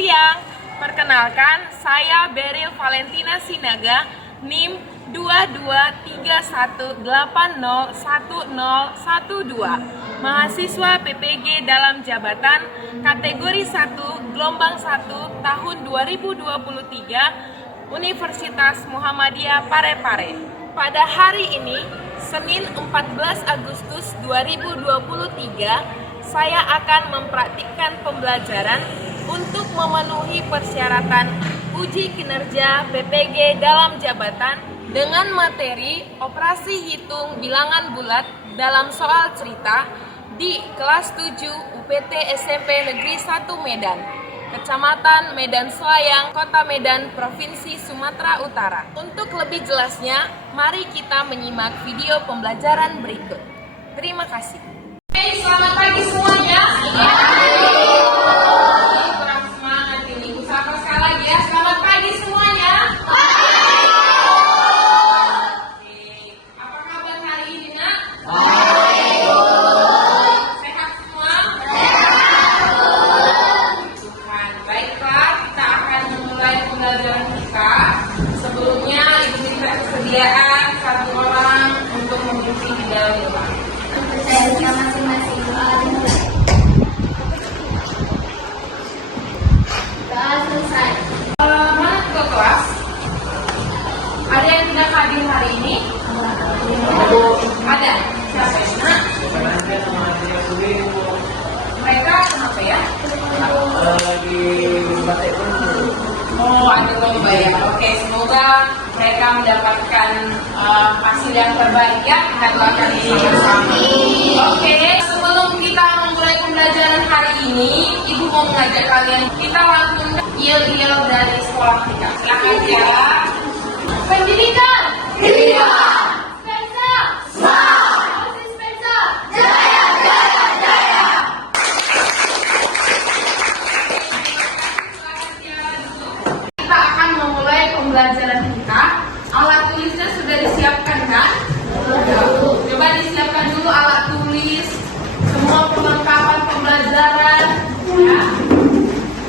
siang. Perkenalkan, saya Beril Valentina Sinaga, NIM 2231801012, mahasiswa PPG dalam jabatan kategori 1 gelombang 1 tahun 2023 Universitas Muhammadiyah Parepare. Pada hari ini, Senin 14 Agustus 2023, saya akan mempraktikkan pembelajaran untuk memenuhi persyaratan uji kinerja PPG dalam jabatan dengan materi operasi hitung bilangan bulat dalam soal cerita di kelas 7 UPT SMP Negeri 1 Medan, Kecamatan Medan Selayang, Kota Medan, Provinsi Sumatera Utara. Untuk lebih jelasnya, mari kita menyimak video pembelajaran berikut. Terima kasih. Oke, selamat pagi semuanya. Kurang semangat ini. Usaha sekali lagi ya. Selamat pagi semuanya. Oke, apa kabar hari ini, Nak? Sehat semua? Tuhan, baiklah, kita akan memulai pembelajaran kita. Sebelumnya, Ibu minta kesediaan satu orang untuk mengikuti di dalam rumah. Saya masing-masing selesai. Mana ke kelas? Ada yang tidak hadir hari ini? Ada. Siapa ya? Nak? Mereka kenapa ya? Lagi batik dulu. Oh, ada lomba ya. Oke, semoga mereka mendapatkan hasil yang terbaik ya. Kita doakan bersama-sama. Oke, sebelum kita memulai pembelajaran hari ini, Ibu mau mengajak kalian kita langsung yel-yel dari sekolah kita. Silakan ya. Pendidikan. Pendidikan. Spencer. Masih Spencer. Jaya, jaya, jaya. Kita akan memulai pembelajaran kita. Alat tulisnya sudah disiapkan kan? Coba disiapkan dulu alat tulis, semua perlengkapan pembelajaran ya.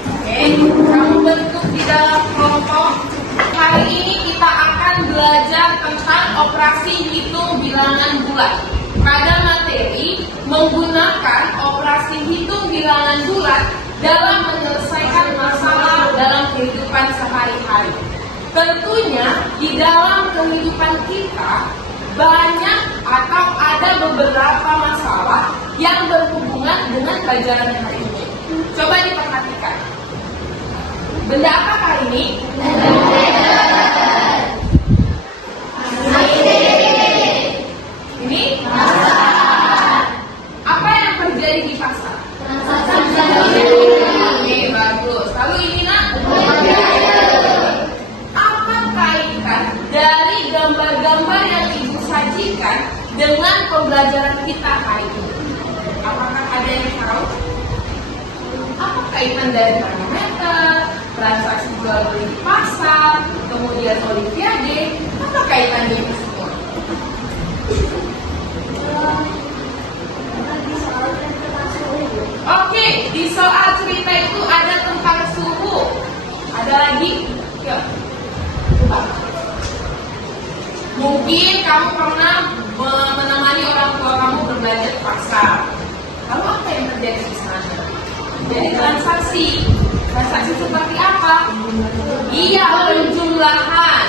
Oke, kamu bentuk di dalam kelompok. Hari ini kita akan belajar tentang operasi hitung bilangan bulat. Pada materi menggunakan operasi hitung bilangan bulat dalam menyelesaikan masalah dalam kehidupan sehari-hari. Tentunya di dalam kehidupan kita banyak atau ada beberapa masalah yang berhubungan dengan pelajaran hari ini. Coba diperhatikan. Benda apakah ini? Ini? Apa yang terjadi di pasar? Oke, bagus. Lalu ini, Nak? Apa kaitan dari gambar-gambar yang Ibu sajikan dengan pembelajaran kita hari ini? Apakah ada yang tahu? Apa kaitan dari parameter, transaksi jual beli di pasar, kemudian olimpiade? Apa kaitannya itu semua? Oke, di soal cerita itu ada tentang suhu. Ada lagi? Yuk, coba. Mungkin kamu pernah menemani orang tua kamu berbelanja ke pasar. Lalu apa yang terjadi di sana? Jadi transaksi. Transaksi seperti apa? Iya, penjumlahan.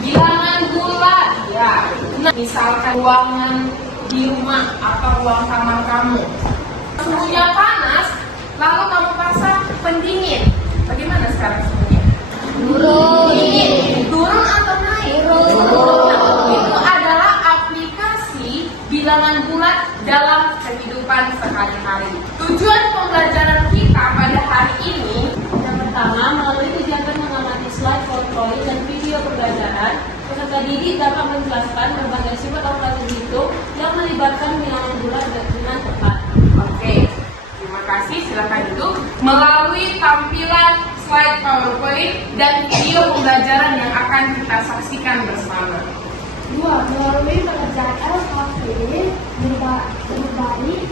Bilangan bulat. Ya. Nah, misalkan ruangan di rumah atau ruang kamar kamu suhunya panas, lalu kamu pasang pendingin. Bagaimana sekarang suhunya? Turun atau naik? Itu adalah aplikasi bilangan bulat dalam kehidupan sehari-hari. Tujuan pembelajaran kita pada hari ini yang pertama, melalui kegiatan mengamati slide, PowerPoint, dan video pembelajaran, peserta didik dapat menjelaskan berbagai sifat operasi hitung yang melibatkan bilangan bulat dengan tepat. Oke, terima kasih. Silakan duduk. Melalui tampilan slide PowerPoint dan video pembelajaran yang akan kita saksikan bersama. 2. Melalui pengerjaan LKP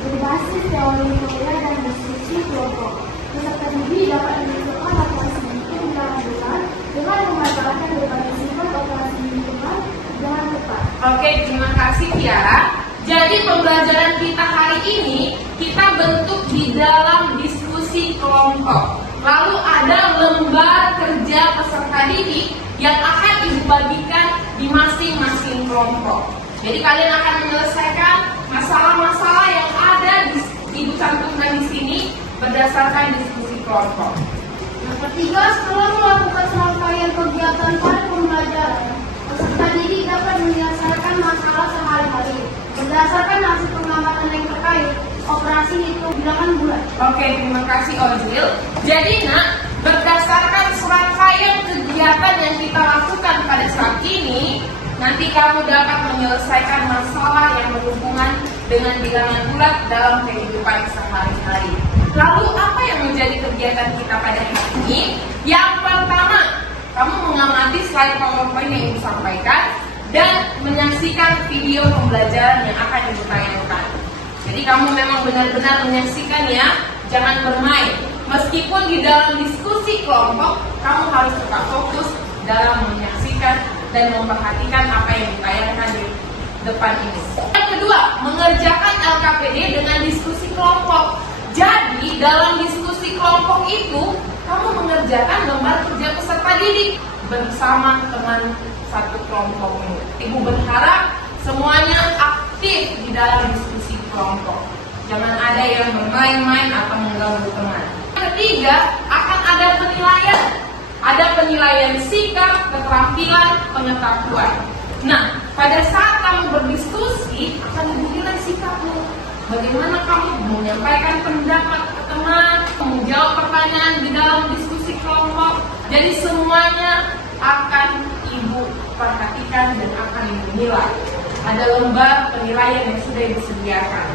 berbasis teori nilai dan diskusi kelompok. Peserta didik dapat menentukan operasi bikin di dalam bulan dengan memasalahkan berbagai sifat operasi lingkungan dengan tepat. Oke, terima kasih Tiara. Jadi pembelajaran kita hari ini kita bentuk di dalam diskusi kelompok. Lalu ada lembar kerja peserta didik yang akan Ibu bagikan di masing-masing kelompok. Jadi kalian akan menyelesaikan masalah-masalah yang ada Ibu cantumkan di sini berdasarkan diskusi kelompok. Yang ketiga, setelah melakukan serangkaian kegiatan pada pembelajaran, peserta didik dapat menyelesaikan masalah sehari-hari berdasarkan hasil pengamatan yang terkait operasi hitung bilangan bulan. Oke, terima kasih Ozil. Jadi nak, berdasarkan serangkaian kegiatan yang kita lakukan pada saat ini, nanti kamu dapat menyelesaikan masalah yang berhubungan dengan bilangan bulat dalam kehidupan sehari-hari. Lalu apa yang menjadi kegiatan kita pada hari ini? Yang pertama, kamu mengamati slide PowerPoint yang Ibu sampaikan dan menyaksikan video pembelajaran yang akan Ibu tayangkan. Jadi kamu memang benar-benar menyaksikan ya, jangan bermain. Meskipun di dalam diskusi kelompok, kamu harus tetap fokus dalam menyaksikan dan memperhatikan apa yang ditayangkan di depan ini. Yang kedua, mengerjakan LKPD dengan diskusi kelompok. Jadi dalam diskusi kelompok itu, kamu mengerjakan lembar kerja peserta didik bersama teman satu kelompokmu. Ibu berharap semuanya aktif di dalam diskusi kelompok. Jangan ada yang bermain-main atau mengganggu teman. Yang ketiga, akan ada penilaian. Ada penilaian sikap, keterampilan, pengetahuan. Nah, pada saat kamu berdiskusi, akan dinilai sikapmu. Bagaimana kamu menyampaikan pendapat ke teman, menjawab pertanyaan di dalam diskusi kelompok. Jadi semuanya akan Ibu perhatikan dan akan Ibu nilai. Ada lembar penilaian yang sudah disediakan.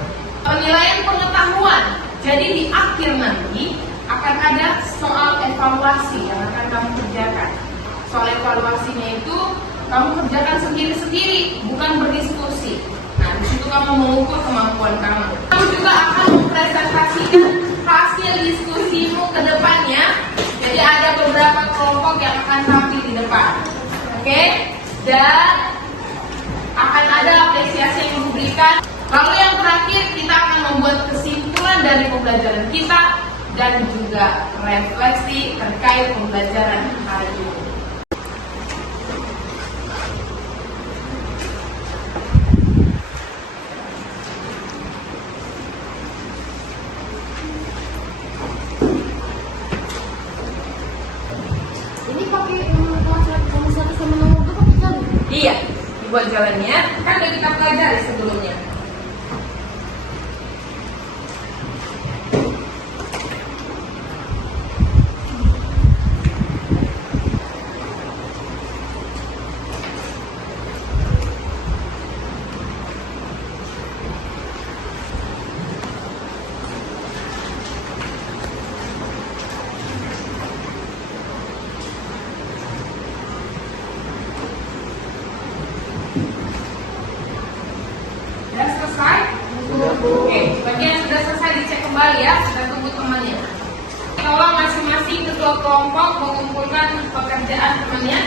Penilaian pengetahuan. Jadi di akhir nanti akan ada soal evaluasi yang akan kamu kerjakan. Soal evaluasinya itu kamu kerjakan sendiri-sendiri, bukan berdiskusi. Nah, di situ kamu mengukur kemampuan kamu. Kamu juga akan mempresentasikan hasil diskusimu ke depannya. Jadi ada beberapa kelompok yang akan tampil di depan. Oke? Dan akan ada apresiasi yang diberikan. Lalu yang terakhir, kita akan membuat kesimpulan dari pembelajaran kita dan juga refleksi terkait pembelajaran hari ini. Ini pakai kamu satu sama nomor itu pakai jalan. Iya, dibuat jalannya, kan udah kita pelajari sebelumnya. Sudah selesai? Oke, bagi yang sudah selesai dicek kembali ya, sudah tunggu temannya. Tolong masing-masing ketua kelompok mengumpulkan pekerjaan temannya.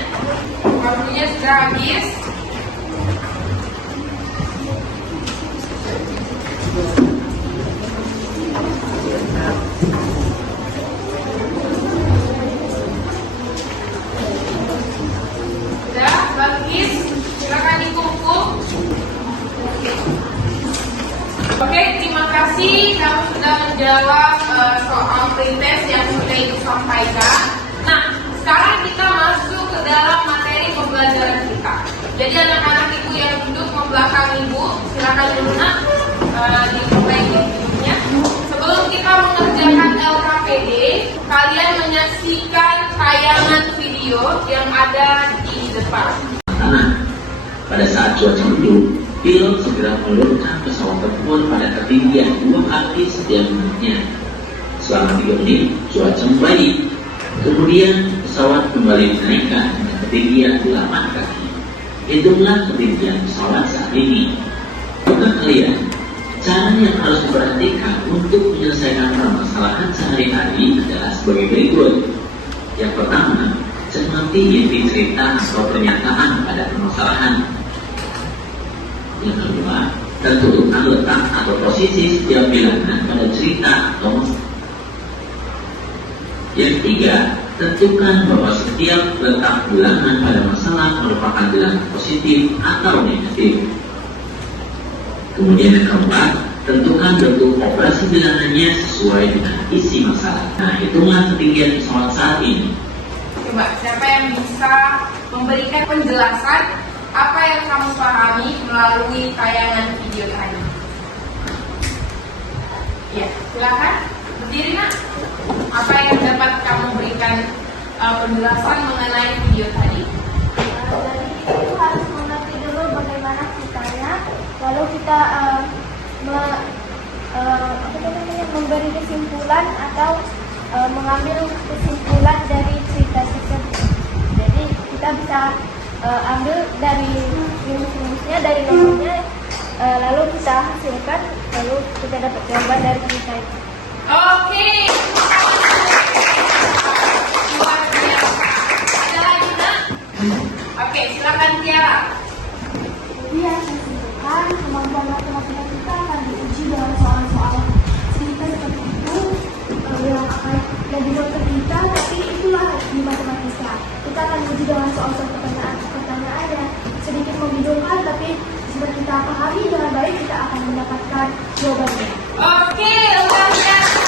Waktunya sudah habis. Sudah, bagus. Silakan dikumpul. Oke, terima kasih kamu sudah menjawab soal pretest yang sudah Ibu sampaikan. Nah, sekarang kita masuk ke dalam materi pembelajaran kita. Jadi anak-anak Ibu yang duduk membelakang Ibu, silakan dulu nak diperbaiki videonya. Sebelum kita mengerjakan LKPD, kalian menyaksikan tayangan video yang ada di depan. Pada saat cuaca mendung, pilot segera menurunkan pesawat tersebut pada ketinggian 2 kaki setiap menitnya. Selama 3 menit, cuaca membaik. Kemudian pesawat kembali dinaikkan dengan ketinggian 8 kaki. Hitunglah ketinggian pesawat saat ini. Bukan kalian, Cara yang harus diperhatikan untuk menyelesaikan permasalahan sehari-hari adalah sebagai berikut. Yang pertama, cermati inti cerita atau pernyataan pada permasalahan. Yang kedua, tentukan letak atau posisi setiap bilangan pada cerita atau yang ketiga, tentukan bahwa setiap letak bilangan pada masalah merupakan bilangan positif atau negatif. Kemudian yang keempat, tentukan bentuk operasi bilangannya sesuai dengan isi masalah. Nah, hitunglah ketinggian pesawat saat ini. Coba, siapa yang bisa memberikan penjelasan apa yang kamu pahami melalui tayangan video tadi? Ya, silakan berdiri, Nak. Apa yang dapat kamu berikan penjelasan mengenai video tadi? Jadi itu harus mengerti dulu bagaimana ceritanya, lalu kita memberi kesimpulan atau mengambil kesimpulan dari cerita tersebut. Jadi kita bisa ambil dari rumus-rumusnya, dari nomornya, lalu kita hasilkan, lalu kita dapat jawaban dari cerita itu. Oke. Luar biasa. Ada lagi, Nak? Oke, silakan Tiara. Jadi yang saya simpulkan, kemampuan matematika kita akan diuji dalam soal-soal cerita seperti itu yang akan jadi dokter kita, tapi itulah di matematika. Kita akan diuji dengan soal-soal pertanyaan yang sedikit membingungkan, tapi jika kita pahami dengan baik, kita akan mendapatkan jawabannya. Oke, luar biasa.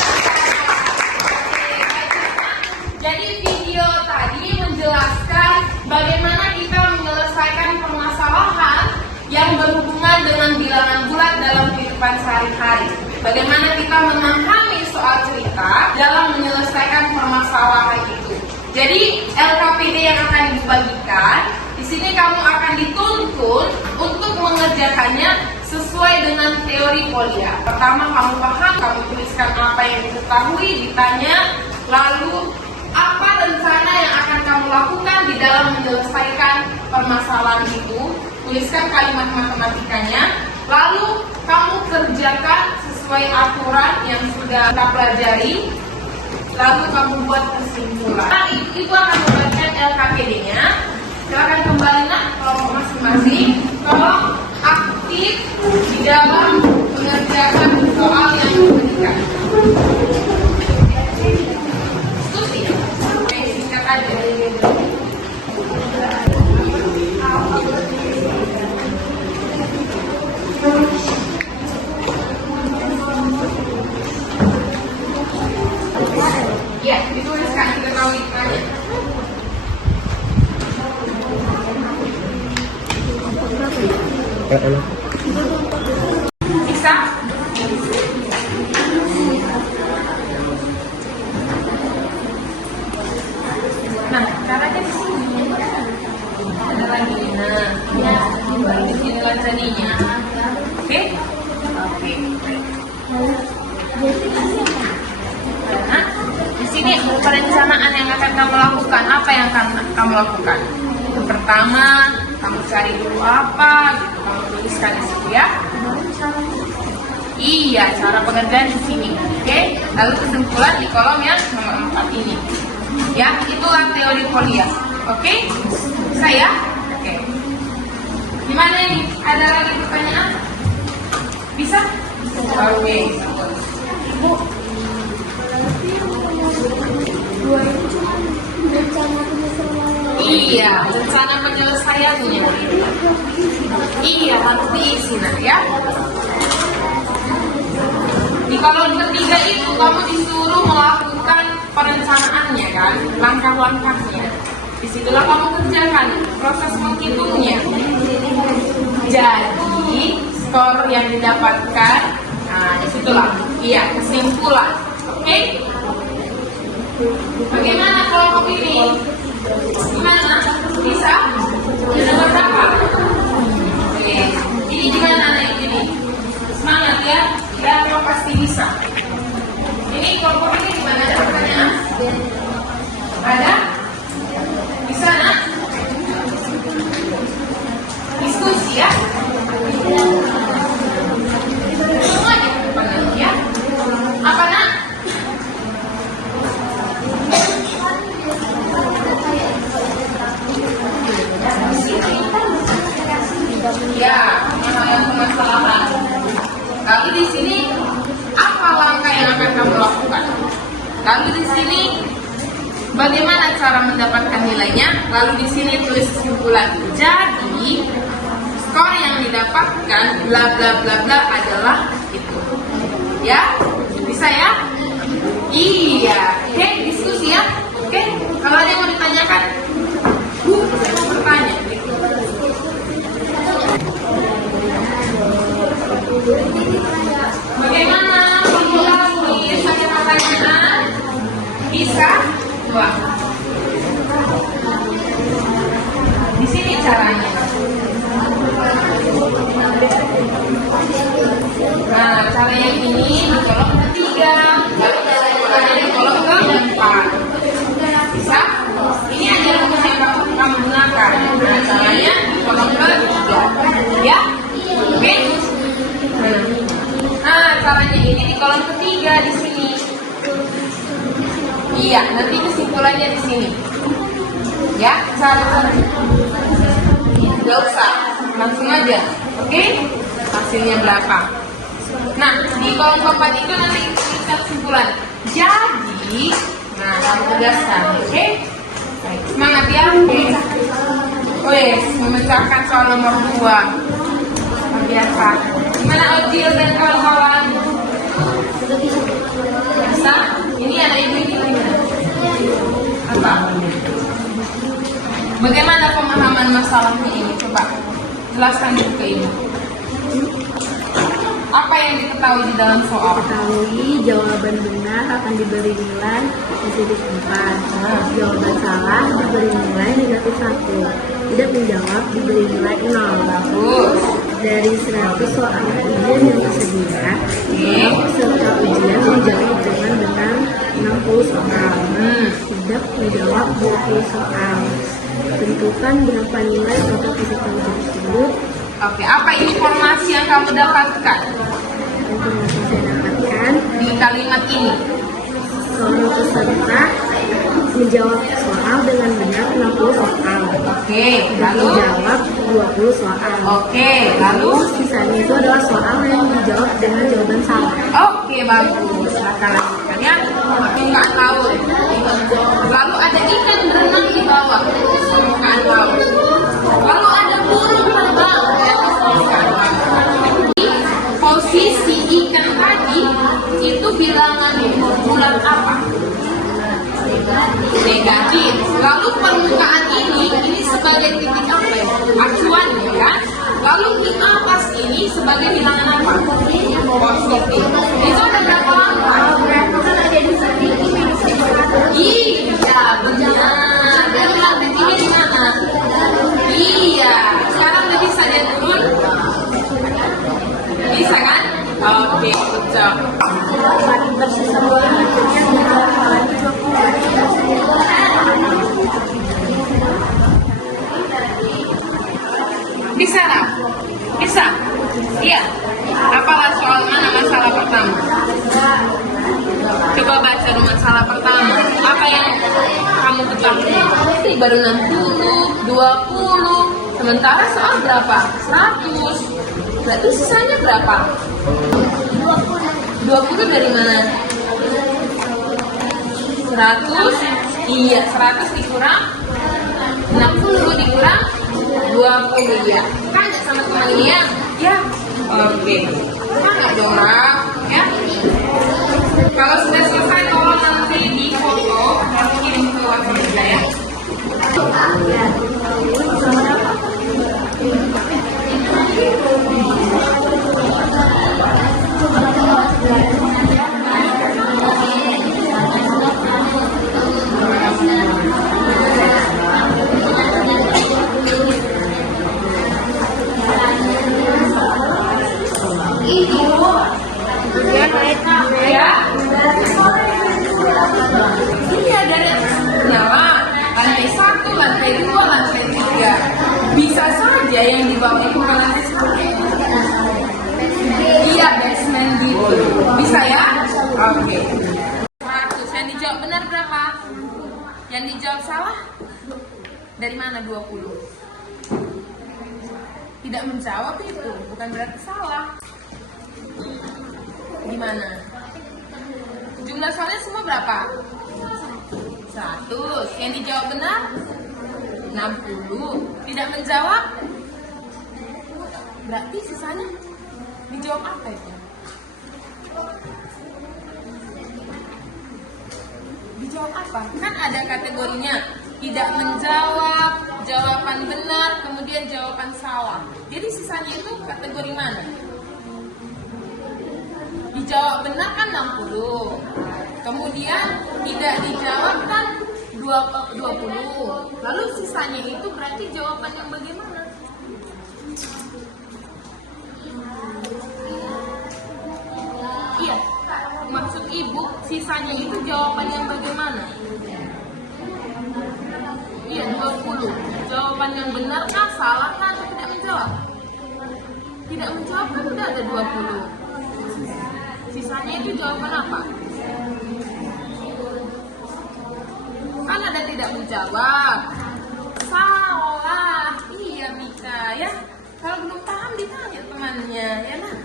Jadi video tadi menjelaskan bagaimana kita menyelesaikan permasalahan yang berhubungan dengan bilangan bulat dalam kehidupan sehari-hari. Bagaimana kita memahami soal cerita dalam menyelesaikan permasalahan itu. Jadi LKPD yang akan dibagikan, di sini kamu akan dituntun untuk mengerjakannya sesuai dengan teori Polya. Pertama, kamu paham, kamu tuliskan apa yang diketahui, ditanya, lalu apa rencana yang akan kamu lakukan di dalam menyelesaikan permasalahan itu. Tuliskan kalimat matematikanya, lalu kamu kerjakan sesuai aturan yang sudah kita pelajari, lalu kamu buat kesimpulan. Nah, itu akan membagikan LKPD-nya. Silakan kembali, Nak, kelompok masing-masing. Tolong aktif di dalam mengerjakan soal yang diberikan. Diskusi. Oke, singkat aja. Ya, dituliskan, kita tahu ditanya. Bisa? Nah, caranya di sini. Ada lagi. Nah, ya, di sini jadinya. Oke? Oke. Nah, di sini perencanaan yang akan kamu lakukan. Apa yang akan kamu lakukan? Yang pertama, kamu cari dulu apa, gitu. Kamu tuliskan di situ ya. Iya, cara pengerjaan di sini. Oke? Lalu kesimpulan di kolom yang nomor 4 ini. Ya, itulah teori Polya. Oke? Bisa ya? Oke. Gimana ini? Ada lagi pertanyaan? Bisa? Oke. Bu, dua itu cuma rencana penyelesaian. Iya, rencana penyelesaiannya. Iya, harus diisi, Nak, ya. Di kolom ketiga itu kamu disuruh melakukan perencanaannya, kan, langkah-langkahnya. Disitulah kamu kerjakan proses menghitungnya. Jadi skor yang didapatkan, nah disitulah, iya, kesimpulan. Oke? Bagaimana kelompok ini? Gimana? Bisa? Ada berapa? Oke. Ini gimana nih? Ini semangat ya? Ya, kamu pasti bisa. Ini kelompok ini gimana? Ada pertanyaan? Ada? Bisa, Nak? Diskusi ya? Semua permasalahan. Lalu di sini apa langkah yang akan kamu lakukan? Lalu di sini bagaimana cara mendapatkan nilainya? Lalu di sini tulis kesimpulan. Jadi skor yang didapatkan bla bla bla bla adalah itu. Ya, bisa ya? Iya. Oke, diskusi ya. Oke, kalau ada yang mau ditanyakan, saya mau bertanya. Bagaimana formulasi saja pertanyaan? Bisa? Dua. Di sini caranya. Nah, cara yang ini di kolom ketiga, lalu ada di kolom keempat. Bisa? Ini aja rumus yang kamu gunakan. Nah, caranya di kolom ketiga. Ya? Oke? Nah, caranya ini di kolom ketiga di sini. Iya, nanti kesimpulannya di sini. Ya, cara nggak usah, langsung aja. Oke? Hasilnya berapa? Nah, di kolom keempat itu nanti kita kesimpulan. Jadi, nah kamu tegaskan, oke? Baik, semangat ya. Oke. Wes, memecahkan soal nomor 2. Biasa. Gimana Odil dan kawan-kawan? Bisa? Ini ada ibu ini gimana? Apa? Bagaimana pemahaman masalahnya ini? Coba jelaskan dulu ke ibu. Apa yang diketahui di dalam soal? Ketahui jawaban benar akan diberi nilai positif 4. Jawaban salah diberi nilai negatif 1. Tidak menjawab diberi nilai 0. Bagus. Dari 100 soal ujian yang tersedia, peserta ujian menjawab dengan benar 60 soal. Tidak menjawab 20 soal. Tentukan berapa nilai untuk peserta ujian tersebut. Oke, apa informasi yang kamu dapatkan Informasi yang saya dapatkan, di kalimat ini? seorang peserta menjawab soal dengan benar 60 soal. Oke, Dan lalu? menjawab 20 soal. Oke, lalu? Sisanya itu adalah soal yang dijawab dengan jawaban salah. Oke, bagus. Silahkan lanjutkan ya. Permukaan laut. Lalu ada ikan berenang di bawah permukaan laut. Lalu ada burung terbang di atas permukaan laut. Posisi ikan tadi itu bilangan bulan apa? Negatif. Lalu permukaan ini sebagai titik apa ya? Acuan ya kan? Lalu di atas ini sebagai bilangan apa? Positif. Itu ada berapa langkah? Iya, benar. Dari lantai ini di mana? Iya. Sekarang udah bisa dia turun? Bisa kan? Oke, good job. Tersisa bulan akhirnya ditambah lagi 20. Bisa lah? Bisa? Iya. Apalah soal mana masalah pertama? Coba baca masalah pertama. Apa yang kamu ketahui? Ini baru 60, 20. Sementara soal berapa? 100. Berarti sisanya berapa? 20 dari mana? 100. Iya, 100 dikurang 60 dikurang 20 ya. Tanya sama temannya ya. Ya. Oke. Semangat dong, Rak. Ya. Kalau sudah selesai tolong nanti di foto dan kirim ke WhatsApp kita ya. Ya. Iya, dari nyala lantai 1, lantai 2, lantai 3. Bisa saja yang di bawah itu lantai 1. Iya, basement gitu. Bisa ya? Oke. 100. Yang dijawab benar berapa? Yang dijawab salah? Dari mana 20? Tidak Tidak menjawab itu bukan berarti salah. Gimana? Jumlah soalnya semua berapa? 100. Yang dijawab benar 60. Tidak menjawab berarti sisanya dijawab apa itu? Dijawab apa? Kan ada kategorinya. Tidak menjawab, jawaban benar, kemudian jawaban salah. Jadi sisanya itu kategori mana? Dijawab benar kan 60. Kemudian tidak dijawab kan 20. Lalu sisanya itu berarti jawaban yang bagaimana? Iya, maksud ibu sisanya itu jawaban yang bagaimana? Iya, 20. Jawaban yang benar kah, salah kah, atau tidak menjawab? Tidak menjawab kan udah ada 20. Sisanya itu jawaban apa? Kan ada tidak menjawab. Salah. Iya, Mika ya. Kalau belum paham ditanya temannya, ya nah.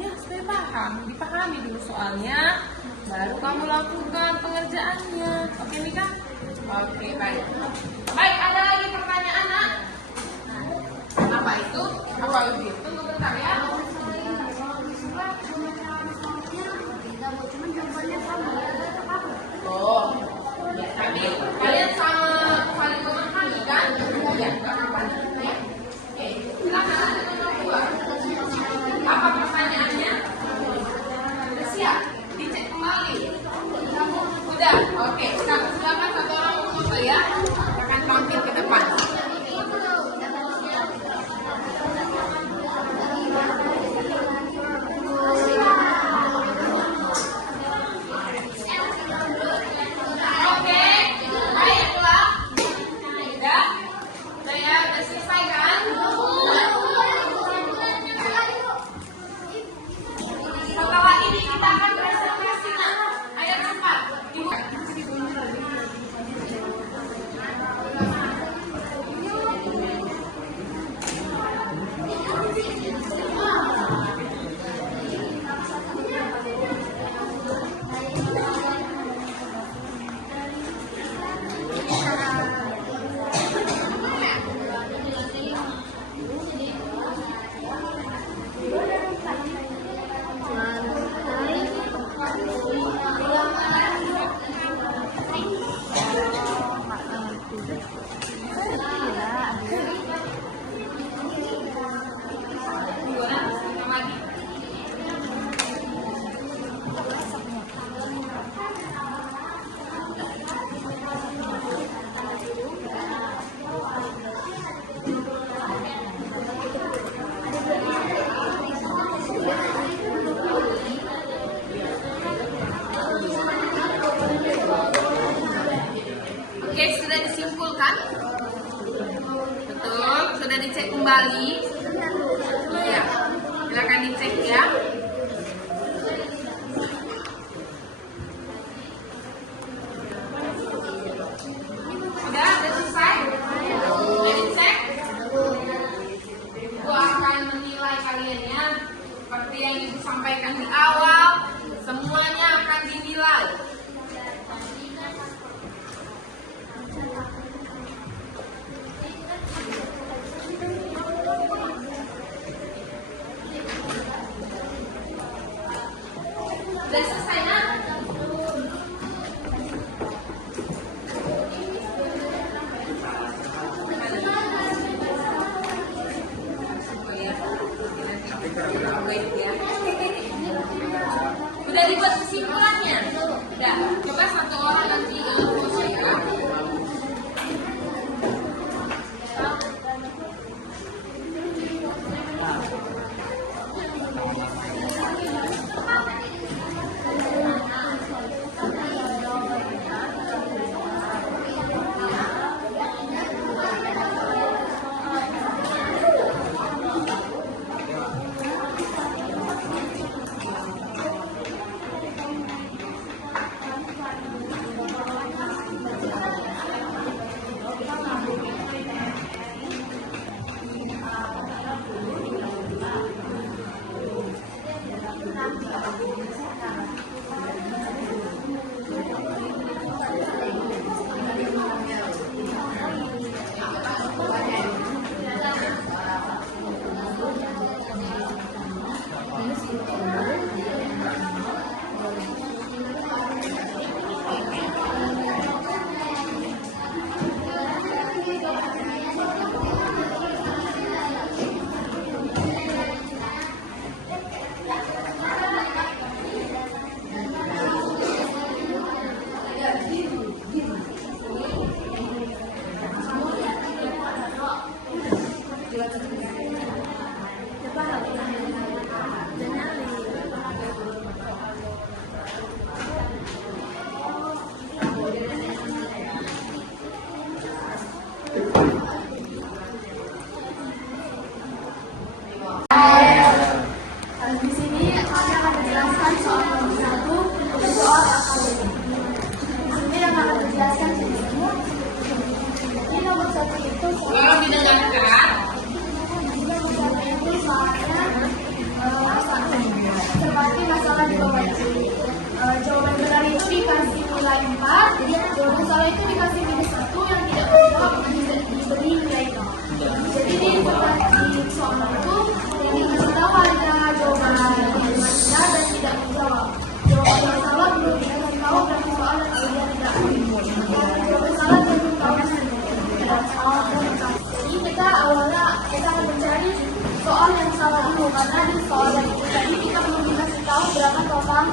Ya, supaya paham. Dipahami dulu soalnya, baru kamu lakukan pengerjaannya. Oke, Mika? Oke, baik. Baik, ada lagi pertanyaan, Nak? Apa itu? Apa itu? Tunggu bentar ya. Oh, ya, tapi kalian sama saling memahami kan? Ya, nggak apa-apa. Ya. Oke, silakan ada nomor 2. Apa pertanyaannya? Siap, dicek kembali. Udah, oke. Silakan satu orang mencoba ya. Akan tampil ke depan. Oke, sudah disimpulkan? Betul, sudah dicek kembali? Ya, silakan dicek ya. Udah selesai? Sudah dicek? Ibu akan menilai kalian ya. Seperti yang Ibu sampaikan di awal, semuanya akan dinilai. Sudah selesai, Nak? Udah dibuat kesimpulannya? Udah. Coba satu orang nanti foto ya. Tolong didengarkan. Seperti masalah di bawah ini. Jawaban benar itu dikasih nilai 4, jawaban salah itu dikasih minus 1, yang tidak menjawab diberi nilai 0. Jadi di soal itu yang dikasih tahu ada jawaban yang benar dan tidak menjawab. Jawaban yang salah belum dikasih tahu berarti soal yang dia tidak menjawab. Jawaban salah belum tahu jadi kita awalnya akan mencari soal yang salah dulu, karena di soal yang tadi kita belum dikasih tahu berapa total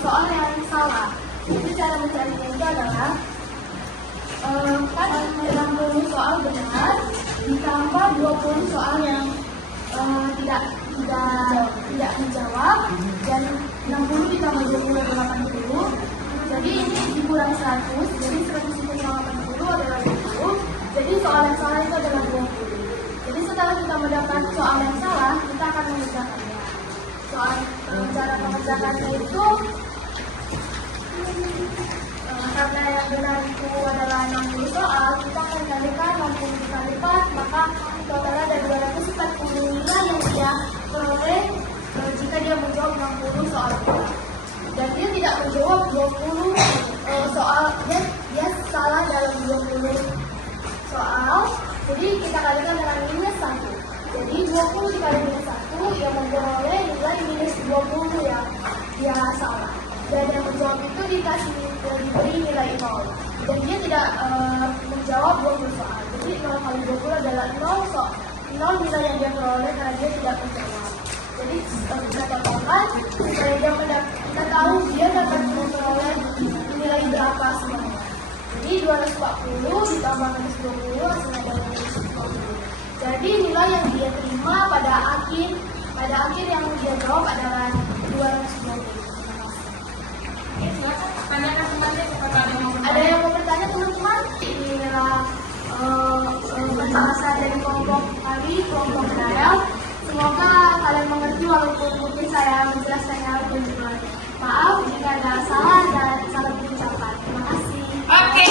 soal yang salah. Jadi cara mencarinya itu adalah kan 60 soal benar ditambah 20 soal yang tidak menjawab, dan 60 ditambah 20 adalah 80. Jadi ini dikurang 100, jadi 100 ditambah 80 adalah 20. Jadi soal yang salah itu adalah 20. Jadi setelah kita mendapat soal yang salah, kita akan mengerjakannya. Soal cara mengerjakannya itu karena yang benar itu adalah 60 soal, kita akan kalikan 60 dikali 4, maka totalnya ada 240 nilai yang dia peroleh jika dia menjawab 60 soal. Dan dia tidak menjawab 20 soal, dia salah dalam 20 soal. Jadi kita kalikan dengan minus 1. Jadi 20 dikali minus 1 yang memperoleh nilai minus 20 ya, dia salah. Dan yang menjawab itu diberi nilai 0. Dan dia tidak menjawab 20 soal. Jadi 0 kali 20 adalah 0 nilai yang dia peroleh karena dia tidak menjawab. Jadi kita totalkan supaya kita tahu dia dapat memperoleh nilai berapa sebenarnya. Jadi 240 ditambah minus 20 hasilnya adalah minus 20. Jadi nilai yang dia terima pada akhir yang dia jawab adalah 220. Tanyakan kembali kepada Ada yang mau bertanya teman-teman? Inilah penjelasan dari kelompok kami, kelompok Dayal. Semoga kalian mengerti walaupun mungkin saya menjelaskannya lebih jelas. Maaf jika ada salah dan salah pengucapan. Terima kasih. Oke.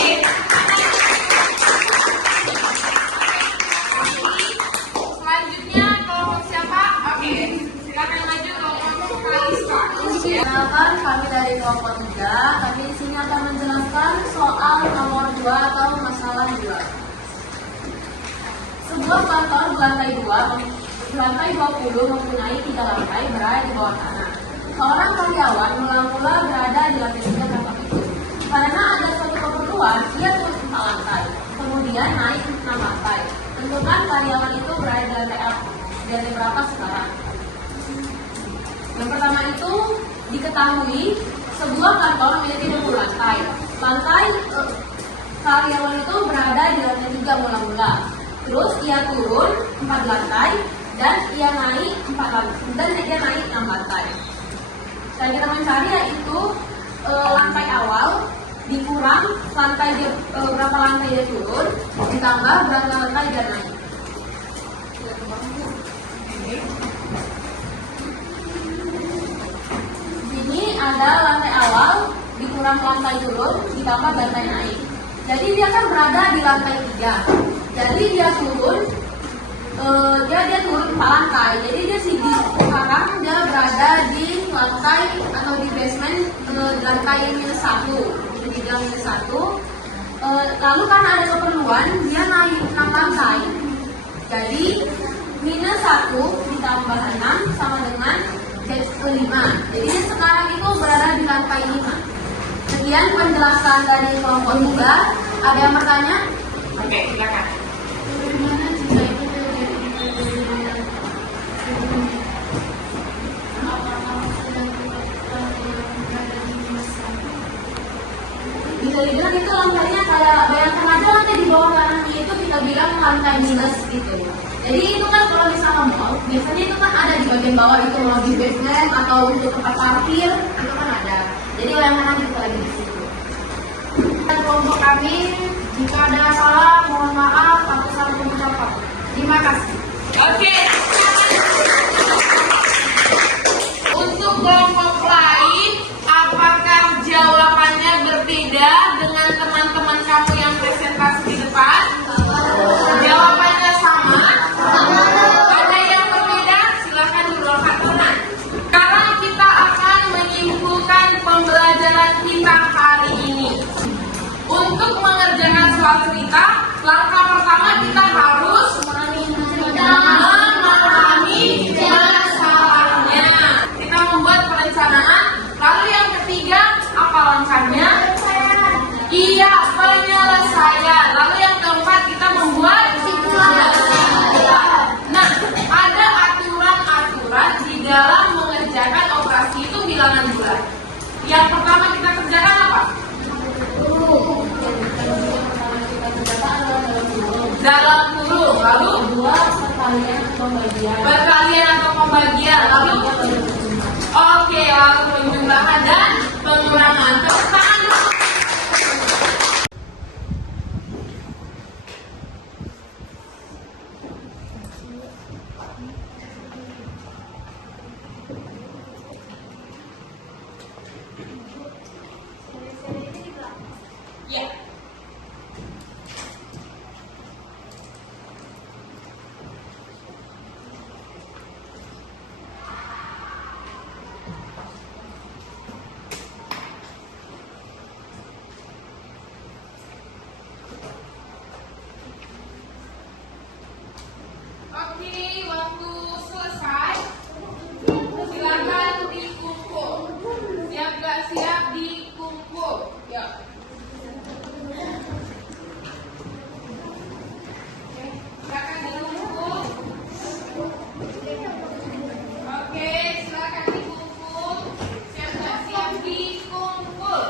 Selanjutnya kelompok siapa? Oke. Silakan maju kelompok Kalista. Perkenalkan, kami dari kelompok 3. Kami di sini akan menjelaskan soal nomor 2 atau masalah 2. Sebuah kantor di lantai 20 mempunyai 3 lantai berada di bawah tanah. Seorang karyawan mula-mula berada di lantai 3 kantor itu. Karena ada suatu keperluan, ia turun 4 lantai, kemudian naik 6 lantai. Tentukan karyawan itu berada di lantai berapa sekarang? Yang pertama itu diketahui sebuah kantor memiliki 20 lantai. Karyawan itu berada di lantai 3 mula-mula. Terus ia turun 4 lantai dan ia naik 6 lantai. Cara kita mencari yaitu lantai awal dikurang berapa lantai dia turun ditambah berapa lantai dia naik. Ini ada lantai awal dikurang lantai turun ditambah lantai naik. Jadi dia kan berada di lantai 3. Jadi dia turun dia turun 4 lantai. Jadi dia sekarang dia berada di lantai atau di basement lantai minus 1. Jadi dia minus 1. Lalu karena ada keperluan dia naik 6 lantai. Jadi minus 1 ditambah 6 sama dengan 5. Jadi dia sekarang itu berada di lantai 5. Sekian penjelasan dari kelompok 3. Ada yang bertanya? Oke, silakan. Bisa dibilang itu lantainya kayak bayangkan aja lantai di bawah tanahnya itu kita bilang lantai minus gitu. Jadi itu kan kalau misalnya mall, biasanya itu kan ada di bagian bawah itu lobby basement atau untuk tempat parkir itu kan ada. Jadi bayangkan aja kita lagi di situ. Dan kelompok kami, jika ada salah, mohon maaf, aku salah mengucapkan. Terima kasih. Oke. Untuk kelompok lain, apakah jawabannya berbeda dengan teman-teman kamu yang presentasi di depan? Jawabannya bilangan bulat. Yang pertama kita kerjakan apa? Dalam kurung, lalu perkalian atau pembagian, lalu oke, lalu penjumlahan dan pengurangan. Tepuk tangan dulu. Ya. Oke, waktu selesai. Silakan dikumpul. Siap gak siap dikumpul? Ya. Silakan dikumpul. Oke, silakan dikumpul. Siap gak siap dikumpul?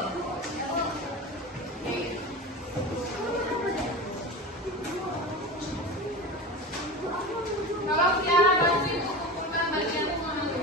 Oke. Kalau Tiara bantu ibu kumpulkan bagian rumah dulu.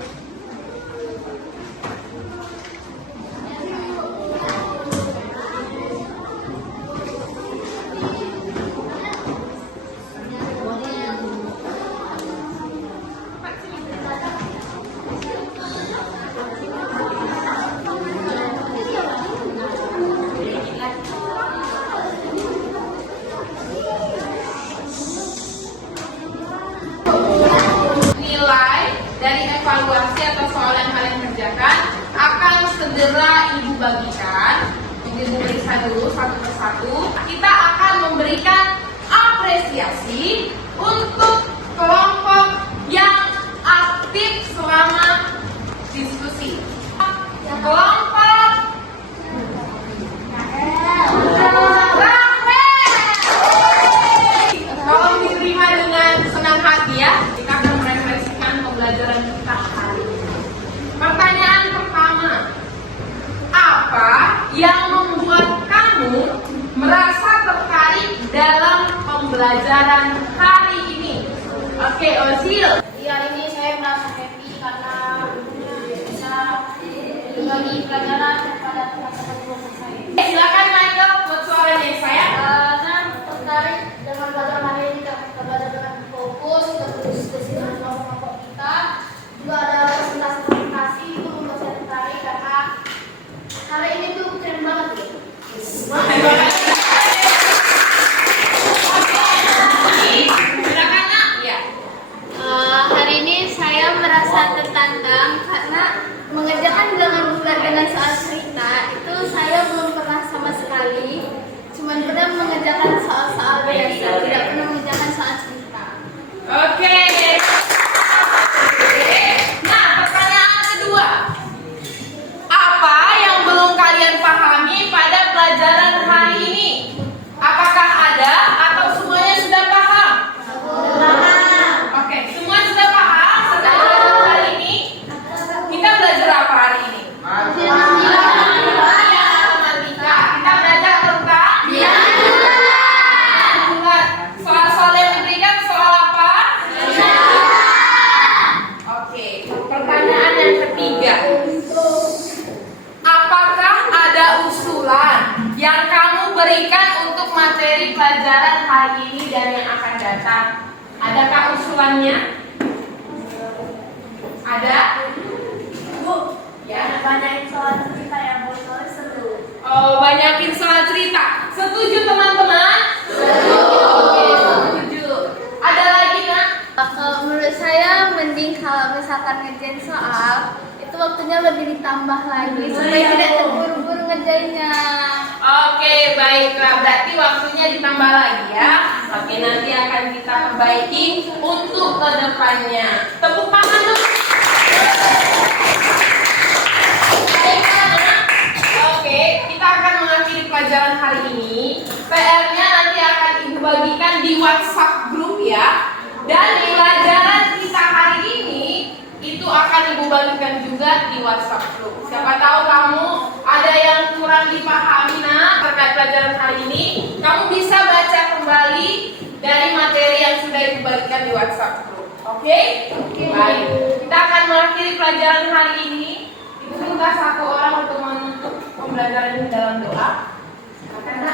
Nilai dari evaluasi atau soal yang kalian kerjakan akan segera ibu bagikan. Ibu periksa dulu satu persatu. Kita akan memberikan apresiasi untuk kelompok yang aktif selama diskusi. Kelompok tolong diterima dengan senang hati ya. Kita akan merefleksikan pembelajaran kita hari ini. Pertanyaan pertama, apa yang membuat kamu merasa tertarik dalam pembelajaran hari ini? Oke, Ozil. Ya, ini saya merasa happy karena bisa berbagi pelajaran pada teman-teman kelompok saya. Silakan Michael buat suaranya saya. Saya tertarik dengan pelajaran hari ini, kita belajar dengan fokus, terus diskusi dengan kelompok kita. Juga ada presentasi itu membuat saya tertarik karena hari ini tuh keren banget ya. Silakan Nak. Ya. Hari ini saya merasa tertantang karena mengerjakan bilangan bulat dengan soal cerita itu saya belum pernah sama sekali. Cuman pernah mengerjakan soal-soal biasa, tidak pernah mengerjakan soal cerita. Oke. Nah, pertanyaan kedua. Apa yang belum kalian pahami pada pelajaran hari ini? Apakah ada atau semuanya sudah paham? Oke, semua sudah paham setelah hari ini? Kita belajar apa hari ini? Matematika. Kita belajar tentang bulat. Soal-soal yang diberikan soal apa? Oke, pertanyaan yang ketiga. Apakah ada usulan yang kamu berikan untuk materi pelajaran hari ini dan yang akan datang? Adakah usulannya? Ada? Bu, ya. Banyakin soal cerita ya, Bu. Soalnya seru. Oh, banyakin soal cerita. Setuju teman-teman? Setuju. Oke, setuju. Ada lagi Nak? Kalau menurut saya mending kalau misalkan ngerjain soal itu waktunya lebih ditambah lagi supaya tidak terburu-buru ngerjainnya. Oke, baiklah. Berarti waktunya ditambah lagi ya. Oke, nanti akan kita perbaiki untuk kedepannya. Tepuk tangan dulu. Baiklah, Nak. Oke, kita akan mengakhiri pelajaran hari ini. PR-nya nanti akan Ibu bagikan di WhatsApp grup ya. Dan pelajaran kita hari ini itu akan Ibu bagikan juga di WhatsApp group. tahu kamu ada yang kurang dipahami terkait pelajaran hari ini, kamu bisa baca kembali dari materi yang sudah dibagikan di WhatsApp group. Oke? Baik. Kita akan mengakhiri pelajaran hari ini. Ibu minta satu orang untuk menutup pembelajaran ini dalam doa. Karena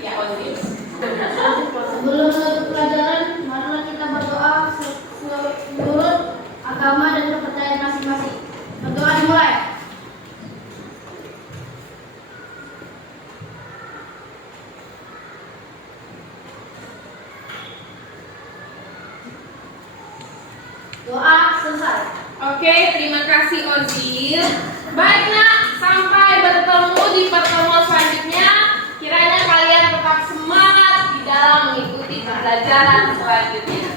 ya Ozil. Sebelum menutup pelajaran, marilah kita berdoa menurut agama dan kepercayaan masing-masing. Berdoa dimulai. Doa selesai. Oke, terima kasih Ozil. Baik nak, sampai bertemu di pertemuan selanjutnya. Kiranya kalian tetap semangat di dalam mengikuti pembelajaran selanjutnya.